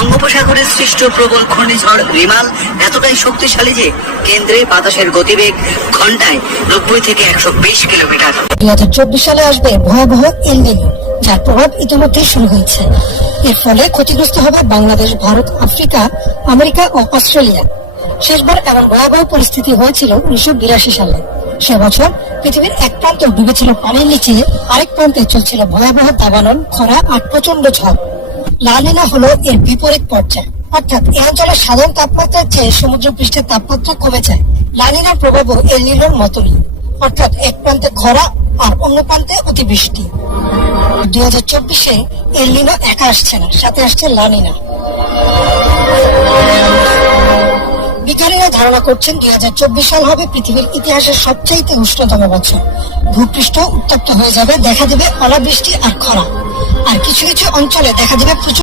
বঙ্গোপসাগরে সৃষ্ট প্রবল ঘূর্ণিঝড় রিমাল এতটাই শক্তিশালী যে কেন্দ্রে বাতাসের গতিবেগ ঘন্টায় নব্বই থেকে একশো বিশ কিলোমিটার। দুই হাজার চব্বিশ সালে আসবে ভয়াবহ এলনিনো যার প্রভাব ইতিমধ্যে শুরু হয়েছে। এর ফলে ক্ষতিগ্রস্ত হবে বাংলাদেশ, ভারত, আফ্রিকা, আমেরিকা ও অস্ট্রেলিয়া। শেষবার এমন ভয়াবহ পরিস্থিতি হয়েছিল উনিশশো বিরাশি সালে। সে বছর পৃথিবীর এক প্রান্ত ডুবেছিল পানির নিচে, আরেক প্রান্তে চলছিল ভয়াবহ দাবানল, খরা আর প্রচণ্ড ঝড়। লালিনা হলো এর বিপরীত পর্যায়। অর্থাৎ এই অঞ্চলের সাধারণ তাপমাত্রার চেয়ে সমুদ্র পৃষ্ঠের তাপমাত্রা কমে যায় লালিনার প্রভাবও এল নিনোর মতনই অর্থাৎ এক প্রান্তে খরা আর অন্য প্রান্তে অতিবৃষ্টি। দুই হাজার চব্বিশে এর নীল একা আসছে না, সাথে আসছে লানিনা ধারণা করছেন দুই হাজার চব্বিশ সাল হবে পৃথিবীর ইতিহাসের সবচাইতে উষ্ণতম বছর। ভূপৃষ্ঠ উত্তপ্ত হয়ে যাবে, দেখা দেবে অনাবৃষ্টি আর খরা। আর কিছু কিছু অঞ্চলে দেখা দেবে প্রচুর